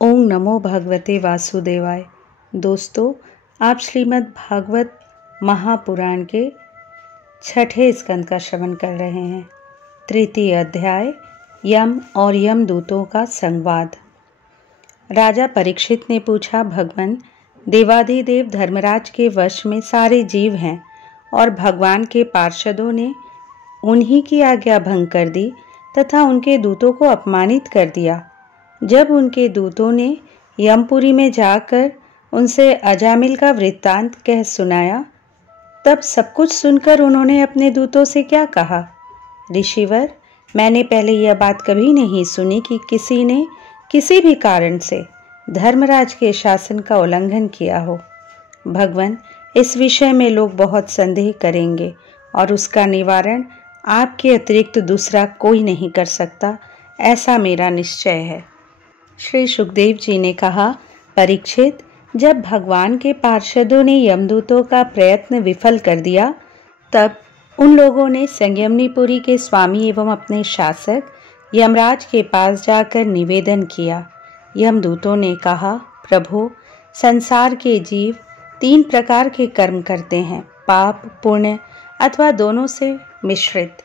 ओम नमो भगवते वासुदेवाय। दोस्तों, आप श्रीमद् भागवत महापुराण के छठे स्कंद का श्रवण कर रहे हैं। तृतीय अध्याय, यम और यमदूतों का संवाद। राजा परीक्षित ने पूछा, भगवान, देवाधिदेव धर्मराज के वश में सारे जीव हैं और भगवान के पार्षदों ने उन्हीं की आज्ञा भंग कर दी तथा उनके दूतों को अपमानित कर दिया। जब उनके दूतों ने यमपुरी में जाकर उनसे अजामिल का वृत्तांत कह सुनाया, तब सब कुछ सुनकर उन्होंने अपने दूतों से क्या कहा? ऋषिवर, मैंने पहले यह बात कभी नहीं सुनी कि किसी ने किसी भी कारण से धर्मराज के शासन का उल्लंघन किया हो। भगवान, इस विषय में लोग बहुत संदेह करेंगे और उसका निवारण आपके अतिरिक्त दूसरा कोई नहीं कर सकता, ऐसा मेरा निश्चय है। श्री सुखदेव जी ने कहा, परीक्षित, जब भगवान के पार्षदों ने यमदूतों का प्रयत्न विफल कर दिया, तब उन लोगों ने संयमनीपुरी के स्वामी एवं अपने शासक यमराज के पास जाकर निवेदन किया। यमदूतों ने कहा, प्रभु, संसार के जीव 3 प्रकार के कर्म करते हैं, पाप, पुण्य अथवा दोनों से मिश्रित।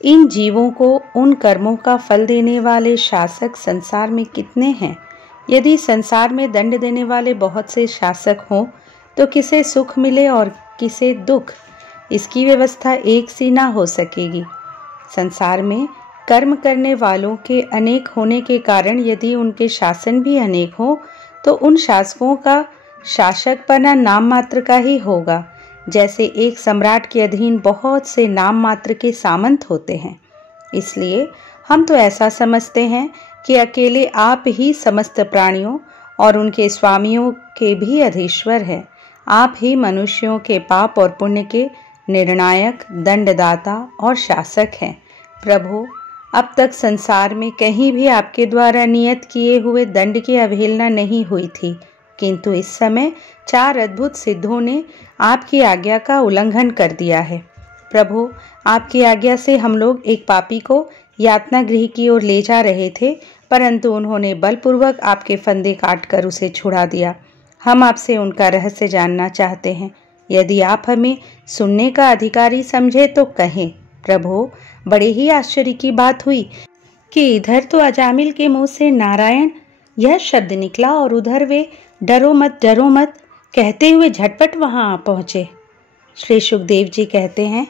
इन जीवों को उन कर्मों का फल देने वाले शासक संसार में कितने हैं? यदि संसार में दंड देने वाले बहुत से शासक हों तो किसे सुख मिले और किसे दुख, इसकी व्यवस्था एक सी ना हो सकेगी। संसार में कर्म करने वालों के अनेक होने के कारण यदि उनके शासन भी अनेक हो तो उन शासकों का शासकपना नाम मात्र का ही होगा, जैसे एक सम्राट के अधीन बहुत से नाम मात्र के सामंत होते हैं। इसलिए हम तो ऐसा समझते हैं कि अकेले आप ही समस्त प्राणियों और उनके स्वामियों के भी अधीश्वर हैं। आप ही मनुष्यों के पाप और पुण्य के निर्णायक, दंडदाता और शासक हैं। प्रभु, अब तक संसार में कहीं भी आपके द्वारा नियत किए हुए दंड की अवहेलना नहीं हुई थी, किंतु इस समय 4 अद्भुत सिद्धों ने आपकी आज्ञा का उल्लंघन कर दिया है। प्रभु, आपकी आज्ञा से हम लोग एक पापी को यातना गृह की ओर ले जा रहे थे, परंतु उन्होंने बलपूर्वक आपके फंदे काटकर उसे छुड़ा दिया। हम आपसे उनका रहस्य जानना चाहते हैं। यदि आप हमें सुनने का अधिकारी समझे तो कहें। प्रभु, बड़े ही आश्चर्य की बात हुई कि इधर तो अजामिल के मुंह से नारायण यह शब्द निकला और उधर वे डरो मत कहते हुए झटपट वहां आ पहुंचे। श्री सुखदेव जी कहते हैं,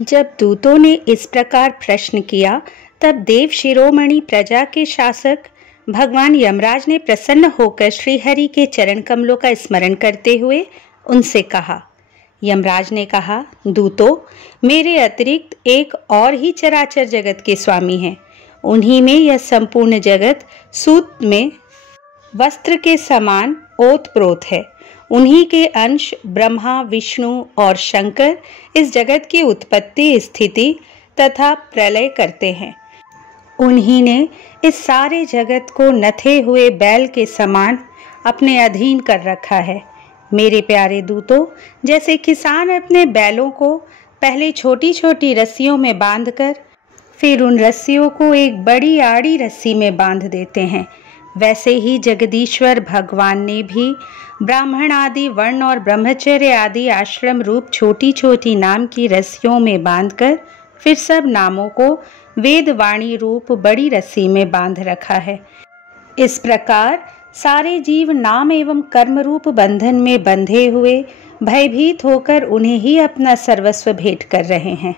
जब दूतों ने इस प्रकार प्रश्न किया, तब देव शिरोमणि प्रजा के शासक भगवान यमराज ने प्रसन्न होकर श्रीहरि के चरण कमलों का स्मरण करते हुए उनसे कहा। यमराज ने कहा, दूतों, मेरे अतिरिक्त एक और ही चराचर जगत के स्वामी हैं। उन्हीं में यह संपूर्ण जगत सूत में वस्त्र के समान ओतप्रोत है। उन्हीं के अंश ब्रह्मा, विष्णु और शंकर इस जगत की उत्पत्ति, स्थिति तथा प्रलय करते हैं। उन्हीं ने इस सारे जगत को नथे हुए बैल के समान अपने अधीन कर रखा है। मेरे प्यारे दूतों, जैसे किसान अपने बैलों को पहले छोटी छोटी रस्सियों में बांधकर फिर उन रस्सियों को एक बड़ी आड़ी रस्सी में बांध देते हैं, वैसे ही जगदीश्वर भगवान ने भी ब्राह्मण आदि वर्ण और ब्रह्मचर्य आदि आश्रम रूप छोटी छोटी नाम की रस्सियों में बांधकर फिर सब नामों को वेद वाणी रूप बड़ी रस्सी में बांध रखा है। इस प्रकार सारे जीव नाम एवं कर्म रूप बंधन में बंधे हुए भयभीत होकर उन्हें ही अपना सर्वस्व भेंट कर रहे हैं।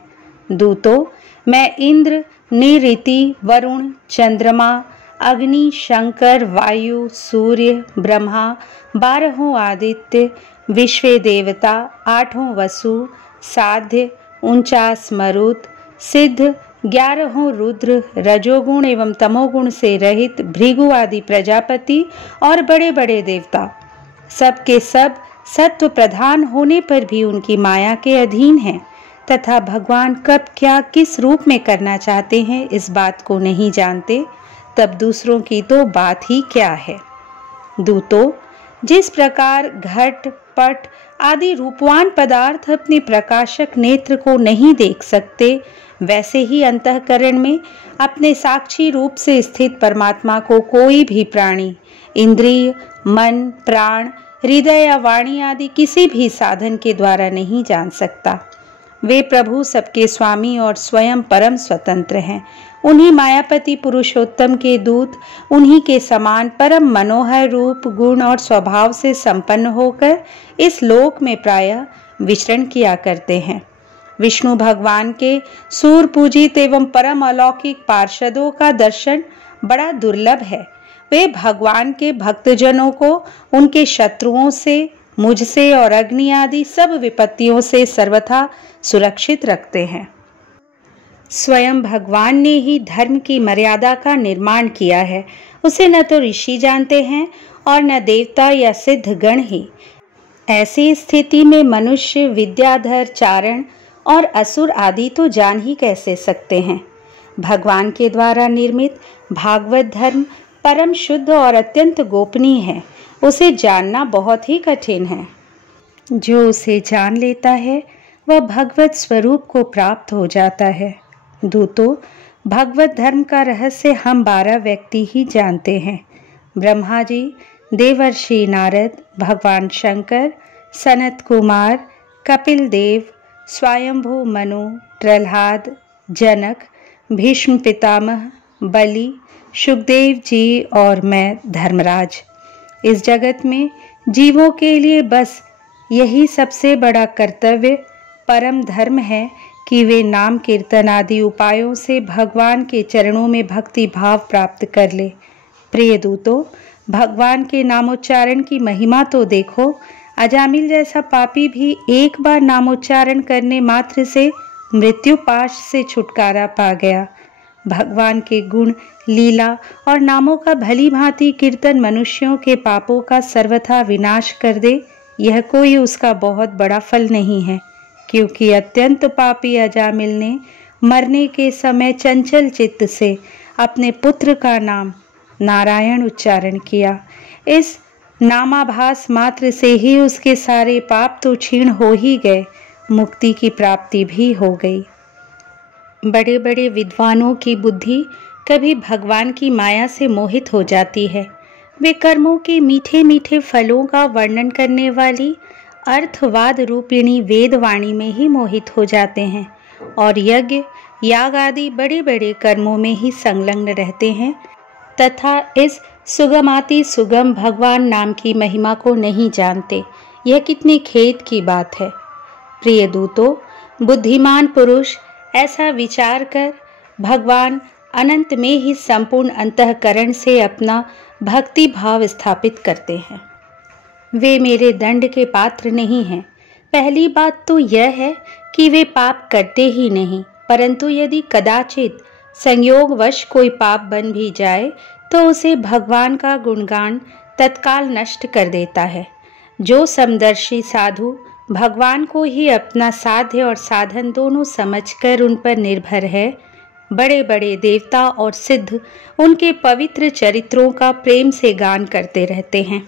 दूतों, मैं इंद्र, निऋति, वरुण, चंद्रमा, अग्नि, शंकर, वायु, सूर्य, ब्रह्मा, 12 आदित्य, विश्वे देवता, 8 वसु, साध्य, 49 मरुत, सिद्ध, 11 रुद्र, रजोगुण एवं तमोगुण से रहित भृगु आदि प्रजापति और बड़े बड़े देवता, सब के सब सत्व प्रधान होने पर भी उनकी माया के अधीन हैं तथा भगवान कब क्या किस रूप में करना चाहते हैं इस बात को नहीं जानते, तब दूसरों की तो बात ही क्या है। दूतों, जिस प्रकार घट, पट आदि रूपवान पदार्थ अपने प्रकाशक नेत्र को नहीं देख सकते, वैसे ही अंतःकरण में अपने साक्षी रूप से स्थित परमात्मा को कोई भी प्राणी इंद्रिय, मन, प्राण, हृदय या वाणी आदि किसी भी साधन के द्वारा नहीं जान सकता। वे प्रभु सबके स्वामी और स्वयं परम स्वतंत्र हैं। उन्हीं मायापति पुरुषोत्तम के दूत उन्हीं के समान परम मनोहर रूप, गुण और स्वभाव से संपन्न होकर इस लोक में प्रायः विचरण किया करते हैं। विष्णु भगवान के सूर पूजित एवं परम अलौकिक पार्षदों का दर्शन बड़ा दुर्लभ है। वे भगवान के भक्तजनों को उनके शत्रुओं से, मुझसे और अग्नि आदि सब विपत्तियों से सर्वथा सुरक्षित रखते हैं। स्वयं भगवान ने ही धर्म की मर्यादा का निर्माण किया है। उसे न तो ऋषि जानते हैं और न देवता या सिद्ध गण ही। ऐसी स्थिति में मनुष्य विद्याधर, चारण और असुर आदि तो जान ही कैसे सकते हैं। भगवान के द्वारा निर्मित भागवत धर्म परम शुद्ध और अत्यंत गोपनीय है। उसे जानना बहुत ही कठिन है। जो उसे जान लेता है वह भगवत स्वरूप को प्राप्त हो जाता है। दूतों, भगवत धर्म का रहस्य हम 12 व्यक्ति ही जानते हैं। ब्रह्मा जी, देवर्षि नारद, भगवान शंकर, सनत कुमार, कपिल देव, स्वयंभू मनु, प्रहलाद, जनक, भीष्म पितामह, बलि, सुखदेव जी और मैं धर्मराज। इस जगत में जीवों के लिए बस यही सबसे बड़ा कर्तव्य परम धर्म है कि वे नाम कीर्तन आदि उपायों से भगवान के चरणों में भक्ति भाव प्राप्त कर ले। प्रिय दूतों, भगवान के नामोच्चारण की महिमा तो देखो। अजामिल जैसा पापी भी एक बार नामोच्चारण करने मात्र से मृत्यु पाश से छुटकारा पा गया। भगवान के गुण, लीला और नामों का भली भांति कीर्तन मनुष्यों के पापों का सर्वथा विनाश कर दे, यह कोई उसका बहुत बड़ा फल नहीं है। क्योंकि अत्यंत पापी अजामिल ने मरने के समय चंचल चित्त से अपने पुत्र का नाम नारायण उच्चारण किया। इस नामाभास मात्र से ही उसके सारे पाप तो क्षीण हो ही गए, मुक्ति की प्राप्ति भी हो गई। बड़े बड़े विद्वानों की बुद्धि कभी भगवान की माया से मोहित हो जाती है। वे कर्मों के मीठे मीठे फलों का वर्णन करने वाली अर्थवाद रूपिणी वेदवाणी में ही मोहित हो जाते हैं और यज्ञ, याग आदि बड़े बड़े कर्मों में ही संलग्न रहते हैं तथा इस सुगमाति सुगम भगवान नाम की महिमा को नहीं जानते। यह कितने खेद की बात है। प्रिय दूतों, बुद्धिमान पुरुष ऐसा विचार कर भगवान अनंत में ही संपूर्ण अंतःकरण से अपना भक्ति भाव स्थापित करते हैं। वे मेरे दंड के पात्र नहीं हैं। पहली बात तो यह है कि वे पाप करते ही नहीं, परंतु यदि कदाचित संयोगवश कोई पाप बन भी जाए तो उसे भगवान का गुणगान तत्काल नष्ट कर देता है। जो समदर्शी साधु भगवान को ही अपना साध्य और साधन दोनों समझकर उन पर निर्भर है, बड़े बड़े देवता और सिद्ध उनके पवित्र चरित्रों का प्रेम से गान करते रहते हैं।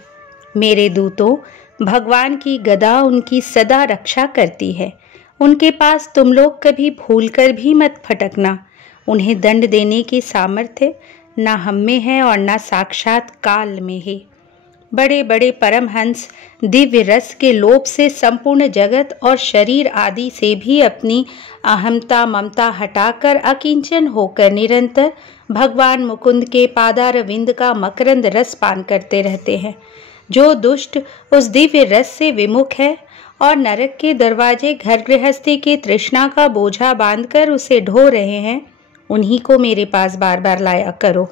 मेरे दूतों, भगवान की गदा उनकी सदा रक्षा करती है। उनके पास तुम लोग कभी भूलकर भी मत फटकना। उन्हें दंड देने की सामर्थ्य न हम में है और न साक्षात काल में है। बड़े बड़े परमहंस दिव्य रस के लोभ से संपूर्ण जगत और शरीर आदि से भी अपनी अहमता ममता हटाकर अकिंचन होकर निरंतर भगवान मुकुंद के पादारविंद का मकरंद रस पान करते रहते हैं। जो दुष्ट उस दिव्य रस से विमुख है और नरक के दरवाजे घर गृहस्थी की तृष्णा का बोझा बांधकर उसे ढो रहे हैं, उन्हीं को मेरे पास बार बार लाया करो।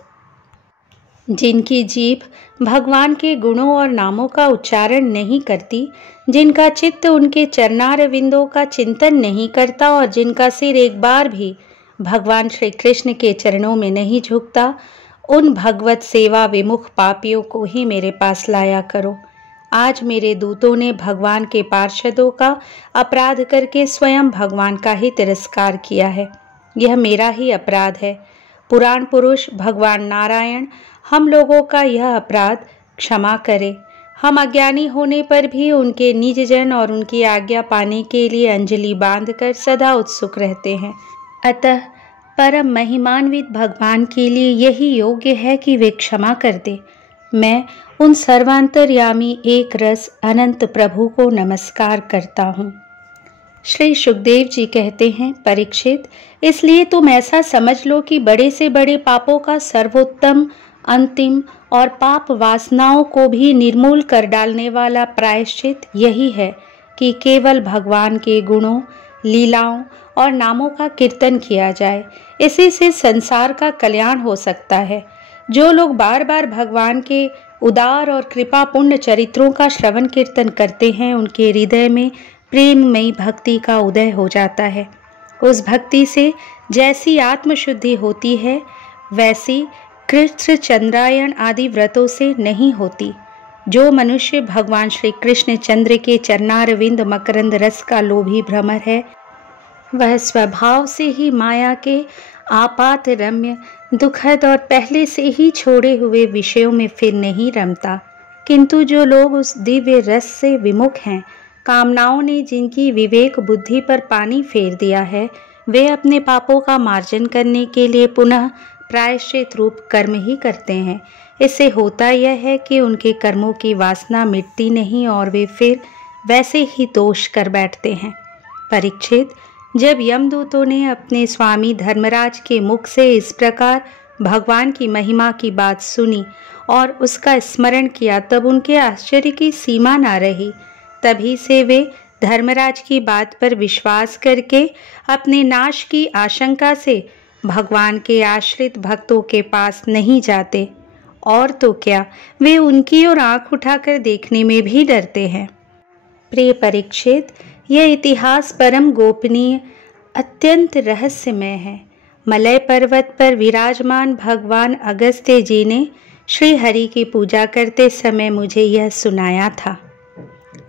जिनकी जीभ भगवान के गुणों और नामों का उच्चारण नहीं करती, जिनका चित्त उनके चरणारविंदों का चिंतन नहीं करता और जिनका सिर एक बार भी भगवान श्री कृष्ण के चरणों में नहीं झुकता, उन भगवत सेवा विमुख पापियों को ही मेरे पास लाया करो। आज मेरे दूतों ने भगवान के पार्षदों का अपराध करके स्वयं भगवान का ही तिरस्कार किया है। यह मेरा ही अपराध है। पुराण पुरुष भगवान नारायण हम लोगों का यह अपराध क्षमा करे। हम अज्ञानी होने पर भी उनके निज जन और उनकी आज्ञा पाने के लिए अंजलि बांधकर सदा उत्सुक रहते हैं। अतः परम महिमान्वित भगवान के लिए यही योग्य है कि वे क्षमा कर दे। मैं उन सर्वांतर्यामी एक रस अनंत प्रभु को नमस्कार करता हूँ। श्री सुखदेव जी कहते हैं, परीक्षित, इसलिए तुम ऐसा समझ लो कि बड़े से बड़े पापों का सर्वोत्तम, अंतिम और पाप वासनाओं को भी निर्मूल कर डालने वाला प्रायश्चित यही है कि केवल भगवान के गुणों, लीलाओं और नामों का कीर्तन किया जाए। इसी से संसार का कल्याण हो सकता है। जो लोग बार बार भगवान के उदार और कृपापूर्ण चरित्रों का श्रवण कीर्तन करते हैं, उनके हृदय में प्रेममयी भक्ति का उदय हो जाता है। उस भक्ति से जैसी आत्मशुद्धि होती है, वैसी कृष्ण, चंद्रायण आदि व्रतों से नहीं होती। जो मनुष्य भगवान श्री कृष्ण चंद्र के चरणारविंद मकरंद रस का लोभी भ्रमर है, वह स्वभाव से ही माया के आपात रम्य, दुखद और पहले से ही छोड़े हुए विषयों में फिर नहीं रमता। किंतु जो लोग उस दिव्य रस से विमुख हैं, कामनाओं ने जिनकी विवेक बुद्धि पर पानी फेर दिया है, वे अपने पापों का मार्जन करने के लिए पुनः प्रायश्चित रूप कर्म ही करते हैं। इससे होता यह है कि उनके कर्मों की वासना मिटती नहीं और वे फिर वैसे ही दोष कर बैठते हैं। परीक्षित, जब यमदूतों ने अपने स्वामी धर्मराज के मुख से इस प्रकार भगवान की महिमा की बात सुनी और उसका स्मरण किया, तब उनके आश्चर्य की सीमा न रही। तभी से वे धर्मराज की बात पर विश्वास करके अपने नाश की आशंका से भगवान के आश्रित भक्तों के पास नहीं जाते, और तो क्या, वे उनकी ओर आंख उठाकर देखने में भी डरते हैं। प्रिय परीक्षित, यह इतिहास परम गोपनीय, अत्यंत रहस्यमय है। मलय पर्वत पर विराजमान भगवान अगस्त्य जी ने श्री हरि की पूजा करते समय मुझे यह सुनाया था।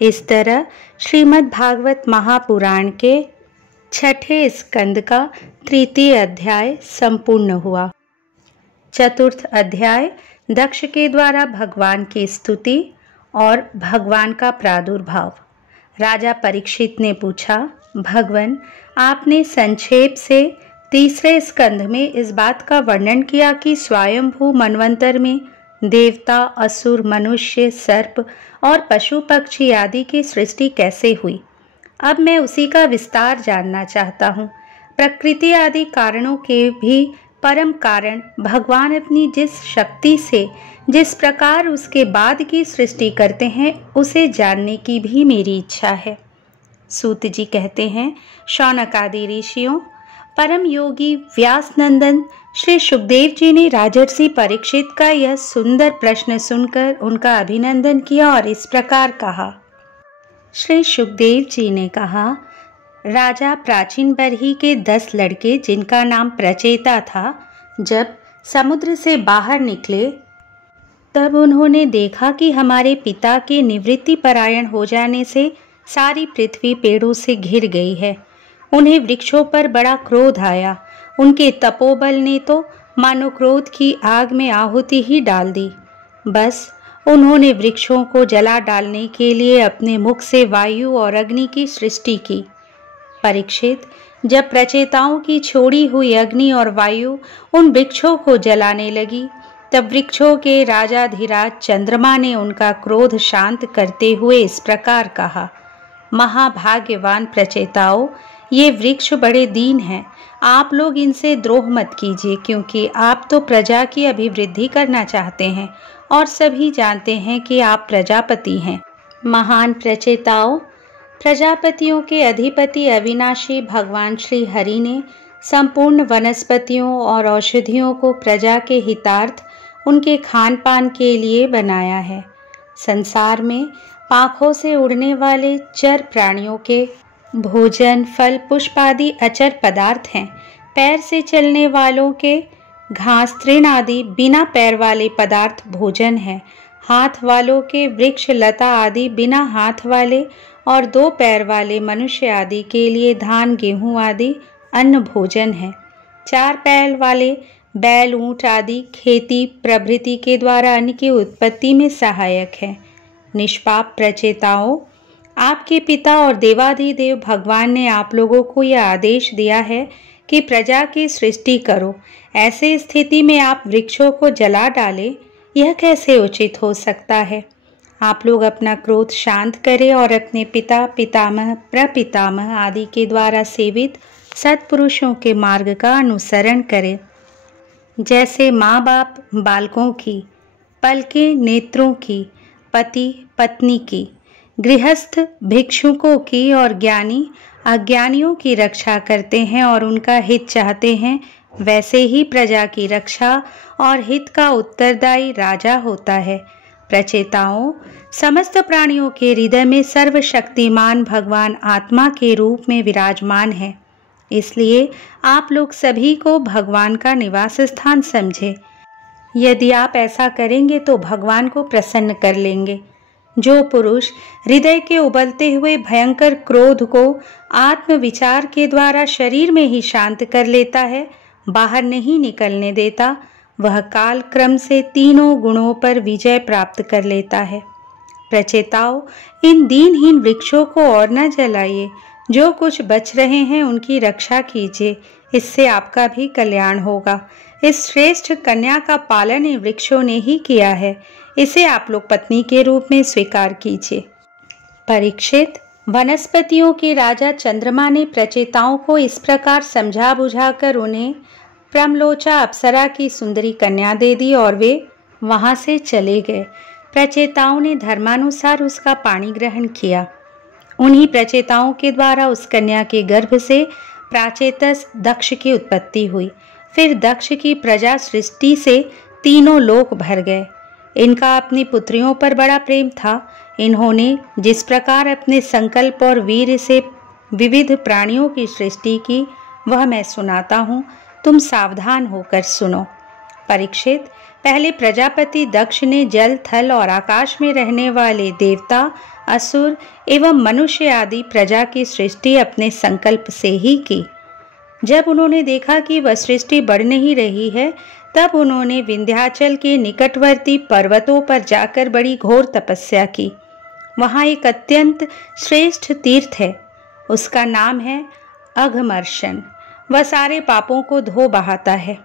इस तरह श्रीमद् भागवत महापुराण के 6ठे स्कंद का 3य अध्याय संपूर्ण हुआ। 4th अध्याय दक्ष के द्वारा भगवान की स्तुति और भगवान का प्रादुर्भाव। राजा परीक्षित ने पूछा, भगवान, आपने संक्षेप से 3रे स्कंद में इस बात का वर्णन किया कि स्वयंभू मनवंतर में देवता, असुर, मनुष्य, सर्प और पशु पक्षी आदि की सृष्टि कैसे हुई। अब मैं उसी का विस्तार जानना चाहता हूँ। प्रकृति आदि कारणों के भी परम कारण भगवान अपनी जिस शक्ति से जिस प्रकार उसके बाद की सृष्टि करते हैं, उसे जानने की भी मेरी इच्छा है। सूत जी कहते हैं, शौनक आदि ऋषियों, परम योगी व्यास नंदन श्री सुखदेव जी ने राजर्षि परीक्षित का यह सुंदर प्रश्न सुनकर उनका अभिनंदन किया और इस प्रकार कहा। श्री सुखदेव जी ने कहा, राजा प्राचीन बरही के 10 लड़के, जिनका नाम प्रचेता था, जब समुद्र से बाहर निकले तब उन्होंने देखा कि हमारे पिता के निवृत्ति परायण हो जाने से सारी पृथ्वी पेड़ों से घिर गई है। उन्हें वृक्षों पर बड़ा क्रोध आया। उनके तपोबल ने तो मानो क्रोध की आग में आहुति ही डाल दी। बस उन्होंने वृक्षों को जला डालने के लिए अपने मुख से वायु और अग्नि की सृष्टि की। परीक्षित, जब प्रचेताओं की छोड़ी हुई अग्नि और वायु उन वृक्षों को जलाने लगी, तब वृक्षों के राजाधिराज चंद्रमा ने उनका क्रोध शांत करते हुए इस प्रकार कहा, महाभाग्यवान प्रचेताओं, ये वृक्ष बड़े दीन हैं। आप लोग इनसे द्रोह मत कीजिए, क्योंकि आप तो प्रजा की अभिवृद्धि करना चाहते हैं और सभी जानते हैं कि आप प्रजापति हैं। महान प्रचेताओं, प्रजापतियों के अधिपति अविनाशी भगवान श्री हरि ने संपूर्ण वनस्पतियों और औषधियों को प्रजा के हितार्थ उनके खान पान के लिए बनाया है। संसार में पाखों से उड़ने वाले चर प्राणियों के भोजन, फल, पुष्प आदि अचर पदार्थ हैं। पैर से चलने वालों के घास, तृण आदि बिना पैर वाले पदार्थ भोजन है। हाथ वालों के वृक्ष, लता आदि बिना हाथ वाले और 2 पैर वाले मनुष्य आदि के लिए धान, गेहूं आदि अन्न भोजन है। 4 पैर वाले बैल, ऊंट आदि खेती प्रभृति के द्वारा अन्न की उत्पत्ति में सहायक है। निष्पाप प्रचेताओं, आपके पिता और देवाधिदेव भगवान ने आप लोगों को यह आदेश दिया है कि प्रजा की सृष्टि करो, ऐसी स्थिति में आप वृक्षों को जला डालें, यह कैसे उचित हो सकता है। आप लोग अपना क्रोध शांत करें और अपने पिता, पितामह, प्रपितामह आदि के द्वारा सेवित सत्पुरुषों के मार्ग का अनुसरण करें। जैसे माँ बाप बालकों की, पलकें नेत्रों की, पति पत्नी की, गृहस्थ भिक्षुकों की और ज्ञानी अज्ञानियों की रक्षा करते हैं और उनका हित चाहते हैं, वैसे ही प्रजा की रक्षा और हित का उत्तरदायी राजा होता है। प्रचेताओं, समस्त प्राणियों के हृदय में सर्वशक्तिमान भगवान आत्मा के रूप में विराजमान है, इसलिए आप लोग सभी को भगवान का निवास स्थान समझें। यदि आप ऐसा करेंगे तो भगवान को प्रसन्न कर लेंगे। जो पुरुष हृदय के उबलते हुए भयंकर क्रोध को आत्मविचार के द्वारा शरीर में ही शांत कर लेता है, बाहर नहीं निकलने देता, वह काल क्रम से तीनों गुणों पर विजय प्राप्त कर लेता है। प्रचेताओं, इन दीनहीन वृक्षों को और न जलाइए, जो कुछ बच रहे हैं उनकी रक्षा कीजिए, इससे आपका भी कल्याण होगा। इस श्रेष्ठ कन्या का पालन इन वृक्षों ने ही किया है, इसे आप लोग पत्नी के रूप में स्वीकार कीजिए। परीक्षित, वनस्पतियों के राजा चंद्रमा ने प्रचेताओं को इस प्रकार समझा बुझाकर उन्हें प्रमलोचा अप्सरा की सुंदरी कन्या दे दी और वे वहां से चले गए। प्रचेताओं ने धर्मानुसार उसका पानी ग्रहण किया। उन्हीं प्रचेताओं के द्वारा उस कन्या के गर्भ से प्राचेतस दक्ष की उत्पत्ति हुई। फिर दक्ष की प्रजा सृष्टि से तीनों लोक भर गए। इनका अपनी पुत्रियों पर बड़ा प्रेम था। इन्होंने जिस प्रकार अपने संकल्प और वीर से विविध प्राणियों की सृष्टि की, वह मैं सुनाता हूँ, तुम सावधान होकर सुनो। परीक्षित, पहले प्रजापति दक्ष ने जल, थल और आकाश में रहने वाले देवता, असुर एवं मनुष्य आदि प्रजा की सृष्टि अपने संकल्प से ही की। जब उन्होंने देखा कि वह सृष्टि बढ़ नहीं रही है, तब उन्होंने विंध्याचल के निकटवर्ती पर्वतों पर जाकर बड़ी घोर तपस्या की। वहाँ एक अत्यंत श्रेष्ठ तीर्थ है, उसका नाम है अघमर्शन। वह सारे पापों को धो बहाता है।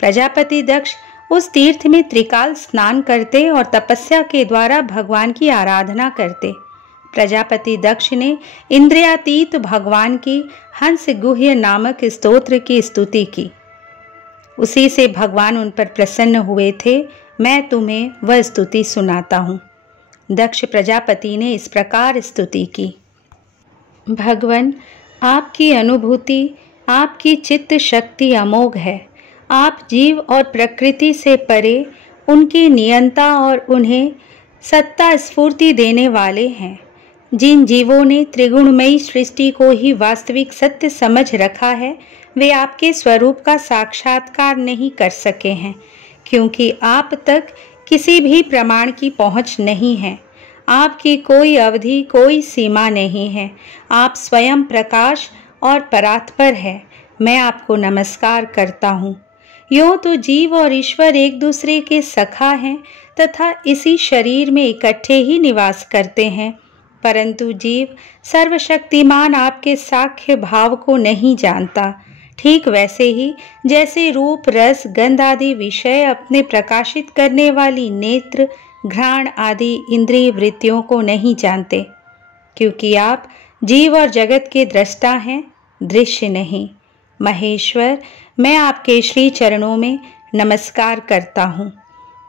प्रजापति दक्ष उस तीर्थ में त्रिकाल स्नान करते और तपस्या के द्वारा भगवान की आराधना करते। प्रजापति दक्ष ने इंद्रियातीत भगवान की हंस गुह्य नामक स्तोत्र की स्तुति की। उसी से भगवान उन पर प्रसन्न हुए थे। मैं तुम्हें वह स्तुति सुनाता हूँ। दक्ष प्रजापति ने इस प्रकार स्तुति की। भगवान, आपकी अनुभूति, आपकी चित्त शक्ति अमोघ है। आप जीव और प्रकृति से परे उनकी नियंता और उन्हें सत्ता स्फूर्ति देने वाले हैं। जिन जीवों ने त्रिगुणमयी सृष्टि को ही वास्तविक सत्य समझ रखा है, वे आपके स्वरूप का साक्षात्कार नहीं कर सके हैं, क्योंकि आप तक किसी भी प्रमाण की पहुंच नहीं है। आपकी कोई अवधि, कोई सीमा नहीं है। आप स्वयं प्रकाश और परात्पर है। मैं आपको नमस्कार करता हूँ। यूँ तो जीव और ईश्वर एक दूसरे के सखा हैं तथा इसी शरीर में इकट्ठे ही निवास करते हैं, परंतु जीव सर्वशक्तिमान आपके साख्य भाव को नहीं जानता। ठीक वैसे ही जैसे रूप, रस, गंध आदि विषय अपने प्रकाशित करने वाली नेत्र, घ्राण आदि इंद्रिय वृत्तियों को नहीं जानते, क्योंकि आप जीव और जगत के दृष्टा हैं, दृश्य नहीं। महेश्वर, मैं आपके श्री चरणों में नमस्कार करता हूँ।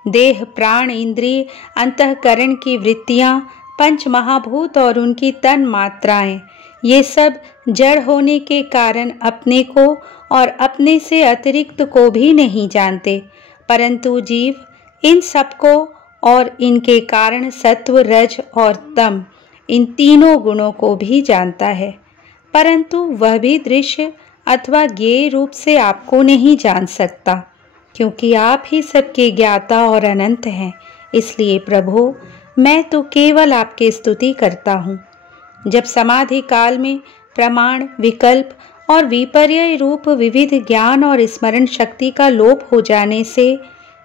देह, प्राण, इंद्रिय, अंतःकरण की वृत्तियाँ, पंच महाभूत और उनकी तन मात्राएं, ये सब जड़ होने के कारण अपने को और अपने से अतिरिक्त को भी नहीं जानते, परंतु जीव इन सबको और इनके कारण सत्व, रज और तम, इन तीनों गुणों को भी जानता है, परंतु वह भी दृश्य अथवा ज्ञेय रूप से आपको नहीं जान सकता, क्योंकि आप ही सबके ज्ञाता और अनंत हैं। इसलिए प्रभु, मैं तो केवल आपकी स्तुति करता हूँ। जब समाधि काल में प्रमाण, विकल्प और विपर्यय रूप विविध ज्ञान और स्मरण शक्ति का लोप हो जाने से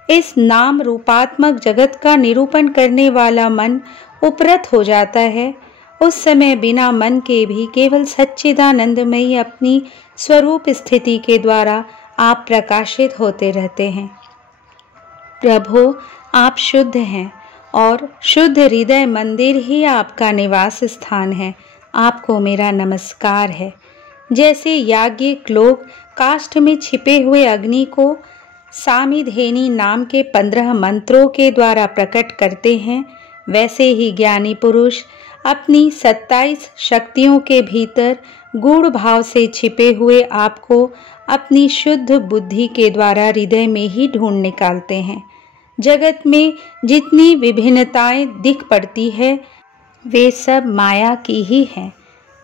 इस नाम रूपात्मक जगत का निरूपण करने वाला मन उपरत हो जाता है उस समय बिना मन के भी केवल सच्चिदानंदमयी अपनी स्वरूप स्थिति के द्वारा आप प्रकाशित होते रहते हैं। प्रभु, आप शुद्ध हैं और शुद्ध हृदय मंदिर ही आपका निवास स्थान है। आपको मेरा नमस्कार है। जैसे याज्ञिक लोग काष्ठ में छिपे हुए अग्नि को सामिधेनी नाम के 15 मंत्रों के द्वारा प्रकट करते हैं, वैसे ही ज्ञानी पुरुष अपनी 27 शक्तियों के भीतर गूढ़ भाव से छिपे हुए आपको अपनी शुद्ध बुद्धि के द्वारा हृदय में ही ढूंढ निकालते हैं। जगत में जितनी विभिन्नताएं दिख पड़ती है वे सब माया की ही हैं।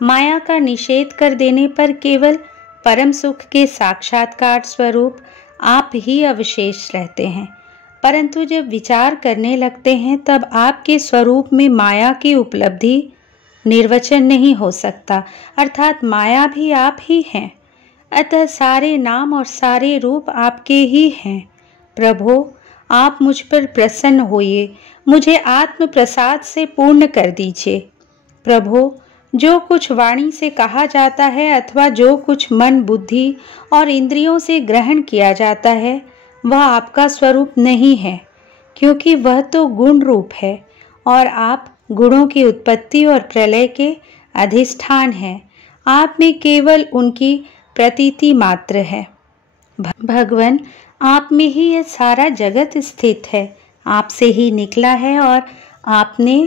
माया का निषेध कर देने पर केवल परम सुख के साक्षात्कार स्वरूप आप ही अवशेष रहते हैं। परंतु जब विचार करने लगते हैं तब आपके स्वरूप में माया की उपलब्धि निर्वचन नहीं हो सकता, अर्थात माया भी आप ही हैं। अतः सारे नाम और सारे रूप आपके ही हैं। प्रभु, आप मुझ पर प्रसन्न होइए, मुझे आत्म प्रसाद से पूर्ण कर दीजिए। प्रभु, जो कुछ वाणी से कहा जाता है अथवा जो कुछ मन, बुद्धि और इंद्रियों से ग्रहण किया जाता है वह आपका स्वरूप नहीं है, क्योंकि वह तो गुण रूप है और आप गुणों की उत्पत्ति और प्रलय के अधिष्ठान हैं। आप में केवल उनकी प्रतीति मात्र है। भगवान, आप में ही यह सारा जगत स्थित है। आपसे ही निकला है और आपने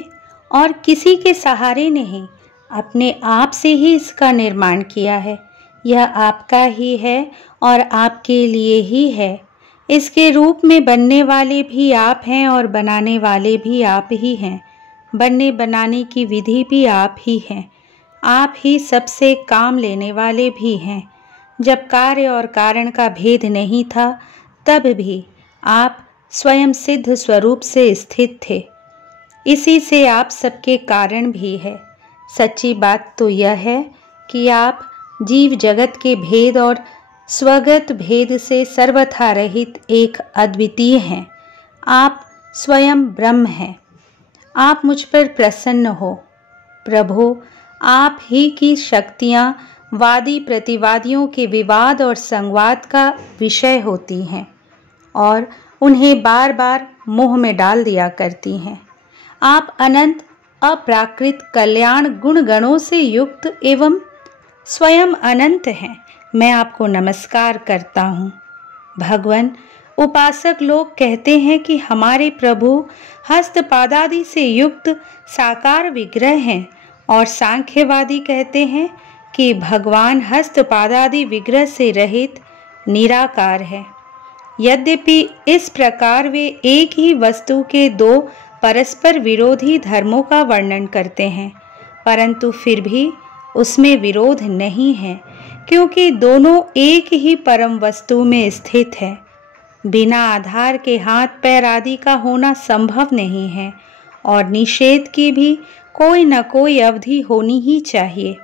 और किसी के सहारे नहीं, अपने आप से ही इसका निर्माण किया है। यह आपका ही है और आपके लिए ही है। इसके रूप में बनने वाले भी आप हैं और बनाने वाले भी आप ही हैं। बनने बनाने की विधि भी आप ही हैं। आप ही सबसे काम लेने वाले भी हैं। जब कार्य और कारण का भेद नहीं था तब भी आप स्वयं सिद्ध स्वरूप से स्थित थे। इसी से आप सबके कारण भी है। सच्ची बात तो यह है कि आप जीव जगत के भेद और स्वगत भेद से सर्वथा रहित एक अद्वितीय हैं। आप स्वयं ब्रह्म हैं। आप मुझ पर प्रसन्न हो। प्रभु, आप ही की शक्तियाँ वादी प्रतिवादियों के विवाद और संवाद का विषय होती हैं और उन्हें बार बार मोह में डाल दिया करती हैं। आप अनंत अप्राकृत कल्याण गुण गणों से युक्त एवं स्वयं अनंत हैं। मैं आपको नमस्कार करता हूँ। भगवान, उपासक लोग कहते हैं कि हमारे प्रभु हस्तपादादि से युक्त साकार विग्रह हैं और सांख्यवादी कहते हैं कि भगवान हस्तपादादि विग्रह से रहित निराकार है। यद्यपि इस प्रकार वे एक ही वस्तु के दो परस्पर विरोधी धर्मों का वर्णन करते हैं, परंतु फिर भी उसमें विरोध नहीं है, क्योंकि दोनों एक ही परम वस्तु में स्थित है। बिना आधार के हाथ पैर आदि का होना संभव नहीं है और निषेध की भी कोई न कोई अवधि होनी ही चाहिए।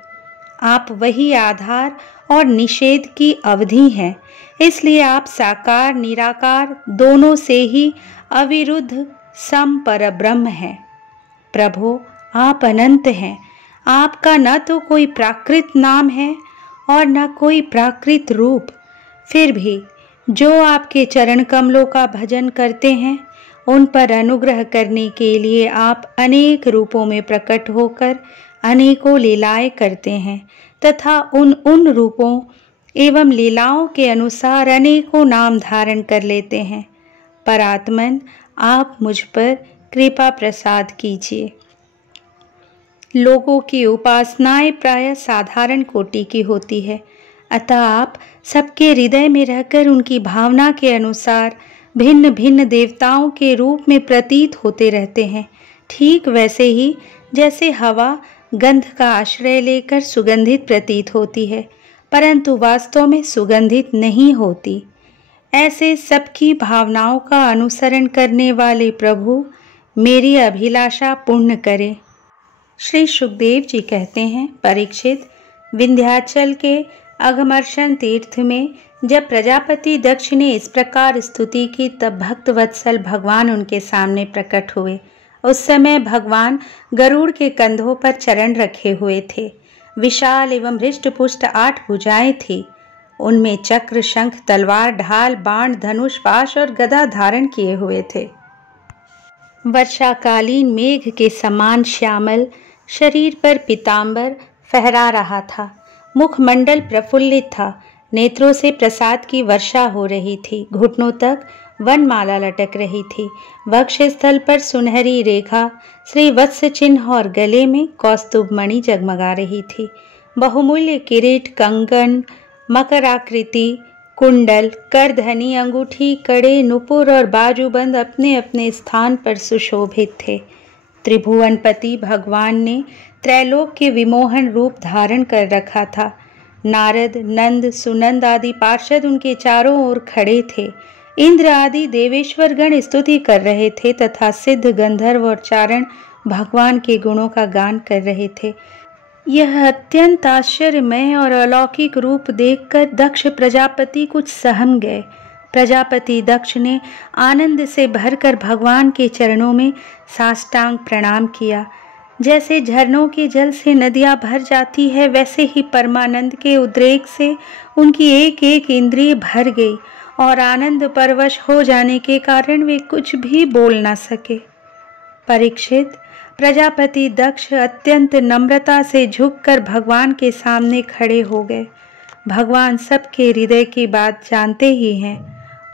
आप वही आधार और निषेध की अवधि हैं, इसलिए आप साकार निराकार दोनों से ही अविरुद्ध सम पर ब्रह्म हैं। प्रभु, आप अनंत हैं। आपका न तो कोई प्राकृत नाम है और न कोई प्राकृत रूप। फिर भी जो आपके चरण कमलों का भजन करते हैं उन पर अनुग्रह करने के लिए आप अनेक रूपों में प्रकट होकर अनेकों लीलाएं करते हैं तथा उन रूपों एवं लीलाओं के अनुसार अनेकों नाम धारण कर लेते हैं। परात्मन, आप मुझ पर कृपा प्रसाद कीजिए। लोगों की उपासनाएं प्रायः साधारण कोटि की होती है, अतः आप सबके हृदय में रहकर उनकी भावना के अनुसार भिन्न भिन्न देवताओं के रूप में प्रतीत होते रहते हैं। ठीक वैसे ही जैसे हवा गंध का आश्रय लेकर सुगंधित प्रतीत होती है, परंतु वास्तव में सुगंधित नहीं होती, ऐसे सबकी भावनाओं का अनुसरण करने वाले प्रभु मेरी अभिलाषा पूर्ण करें। श्री सुखदेव जी कहते हैं, परीक्षित, विंध्याचल के अघमर्षण तीर्थ में जब प्रजापति दक्ष ने इस प्रकार स्तुति की तब भक्त वत्सल भगवान उनके सामने प्रकट हुए। उस समय भगवान गरुड़ के कंधों पर चरण रखे हुए थे। विशाल एवं हृष्टपुष्ट 8 भुजाएं थी। उनमें चक्र, शंख, तलवार, ढाल, बाण, धनुष, पाश और गदा धारण किए हुए थे। वर्षाकालीन मेघ के समान श्यामल शरीर पर पीतांबर फहरा रहा था। मुखमंडल प्रफुल्लित था। नेत्रों से प्रसाद की वर्षा हो रही थी। घुटनों तक वनमाला लटक रही थी। वक्ष स्थल पर सुनहरी रेखा, श्रीवत्स चिन्ह और गले में कौस्तुभ मणि जगमगा रही थी। बहुमूल्य किरीट, कंगन, मकराकृति, कुंडल, करधनी, अंगूठी, कड़े, नुपुर और बाजूबंद अपने अपने स्थान पर सुशोभित थे। त्रिभुवनपति भगवान ने त्रैलोक के विमोहन रूप धारण कर रखा था। नारद, नंद, सुनंद आदि पार्षद उनके चारों ओर खड़े थे। इंद्र आदि देवेश्वर गण स्तुति कर रहे थे तथा सिद्ध, गंधर्व और चारण भगवान के गुणों का गान कर रहे थे। यह अत्यंत आश्चर्यमय और अलौकिक रूप देखकर दक्ष प्रजापति कुछ सहम गए। प्रजापति दक्ष ने आनंद से भरकर भगवान के चरणों में साष्टांग प्रणाम किया। जैसे झरनों के जल से नदियां भर जाती है, वैसे ही परमानंद के उद्रेक से उनकी एक एक इंद्रिय भर गई और आनंद परवश हो जाने के कारण वे कुछ भी बोल न सके। परीक्षित, प्रजापति दक्ष अत्यंत नम्रता से झुककर भगवान के सामने खड़े हो गए। भगवान सबके हृदय की बात जानते ही हैं।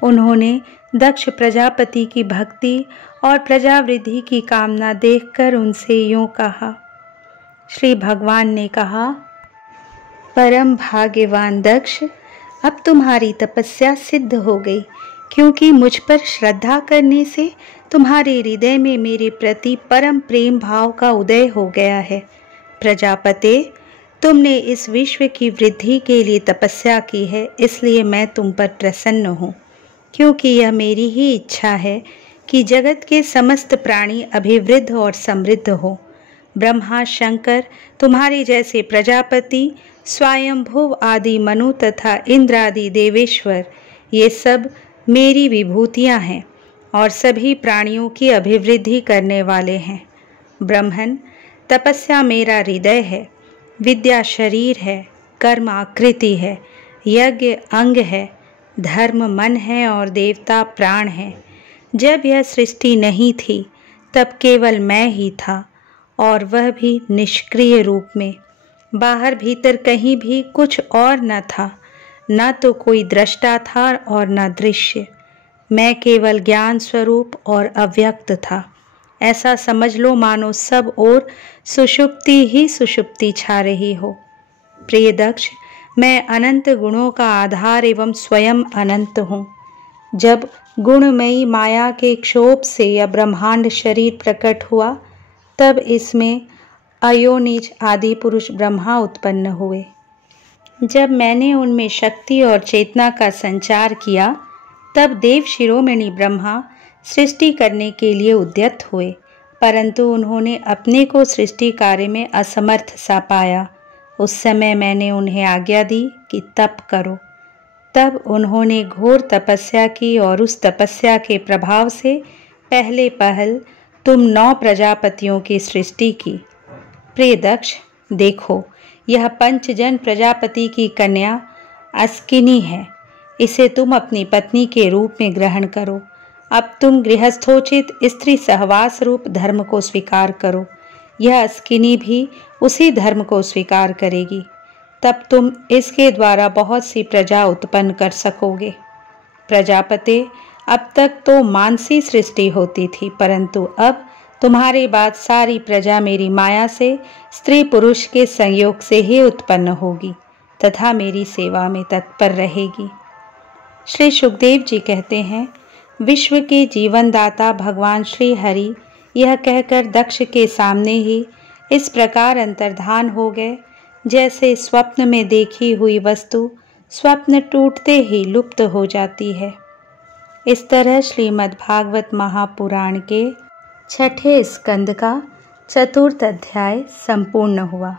उन्होंने दक्ष प्रजापति की भक्ति और प्रजावृद्धि की कामना देखकर उनसे यूं कहा। श्री भगवान ने कहा, परम भाग्यवान दक्ष, अब तुम्हारी तपस्या सिद्ध हो गई, क्योंकि मुझ पर श्रद्धा करने से तुम्हारे हृदय में मेरे प्रति परम प्रेम भाव का उदय हो गया है। प्रजापते, तुमने इस विश्व की वृद्धि के लिए तपस्या की है, इसलिए मैं तुम पर प्रसन्न हूँ, क्योंकि यह मेरी ही इच्छा है कि जगत के समस्त प्राणी अभिवृद्ध और समृद्ध हो। ब्रह्मा, शंकर, तुम्हारे जैसे प्रजापति, स्वयंभुव आदि मनु तथा इंद्र आदि देवेश्वर, ये सब मेरी विभूतियाँ हैं और सभी प्राणियों की अभिवृद्धि करने वाले हैं। ब्रह्मन, तपस्या मेरा हृदय है, विद्या शरीर है, कर्म आकृति है, यज्ञ अंग है, धर्म मन है और देवता प्राण है। जब यह सृष्टि नहीं थी तब केवल मैं ही था, और वह भी निष्क्रिय रूप में। बाहर भीतर कहीं भी कुछ और न था, न तो कोई दृष्टा था और न दृश्य। मैं केवल ज्ञान स्वरूप और अव्यक्त था। ऐसा समझ लो मानो सब ओर सुषुप्ति ही सुषुप्ति छा रही हो। प्रिय दक्ष, मैं अनंत गुणों का आधार एवं स्वयं अनंत हूँ। जब गुणमयी माया के क्षोभ से यह ब्रह्मांड शरीर प्रकट हुआ, तब इसमें अयोनिज आदि पुरुष ब्रह्मा उत्पन्न हुए। जब मैंने उनमें शक्ति और चेतना का संचार किया, तब देव शिरोमणि ब्रह्मा सृष्टि करने के लिए उद्यत हुए, परंतु उन्होंने अपने को सृष्टि कार्य में असमर्थ सा पाया। उस समय मैंने उन्हें आज्ञा दी कि तप करो। तब उन्होंने घोर तपस्या की और उस तपस्या के प्रभाव से पहले पहल तुम 9 प्रजापतियों की सृष्टि की। प्रिय दक्ष, देखो, यह पंचजन प्रजापति की कन्या अस्किनी है। इसे तुम अपनी पत्नी के रूप में ग्रहण करो। अब तुम गृहस्थोचित स्त्री सहवास रूप धर्म को स्वीकार करो। यह अस्किनी भी उसी धर्म को स्वीकार करेगी। तब तुम इसके द्वारा बहुत सी प्रजा उत्पन्न कर सकोगे। प्रजापते, अब तक तो मानसी सृष्टि होती थी, परंतु अब तुम्हारे बाद सारी प्रजा मेरी माया से स्त्री पुरुष के संयोग से ही उत्पन्न होगी तथा मेरी सेवा में तत्पर रहेगी। श्री सुखदेव जी कहते हैं, विश्व के जीवनदाता भगवान श्री हरि यह कहकर दक्ष के सामने ही इस प्रकार अंतर्धान हो गए, जैसे स्वप्न में देखी हुई वस्तु स्वप्न टूटते ही लुप्त हो जाती है। इस तरह श्रीमद् भागवत महापुराण के 6ठे स्कंद का 4th अध्याय संपूर्ण हुआ।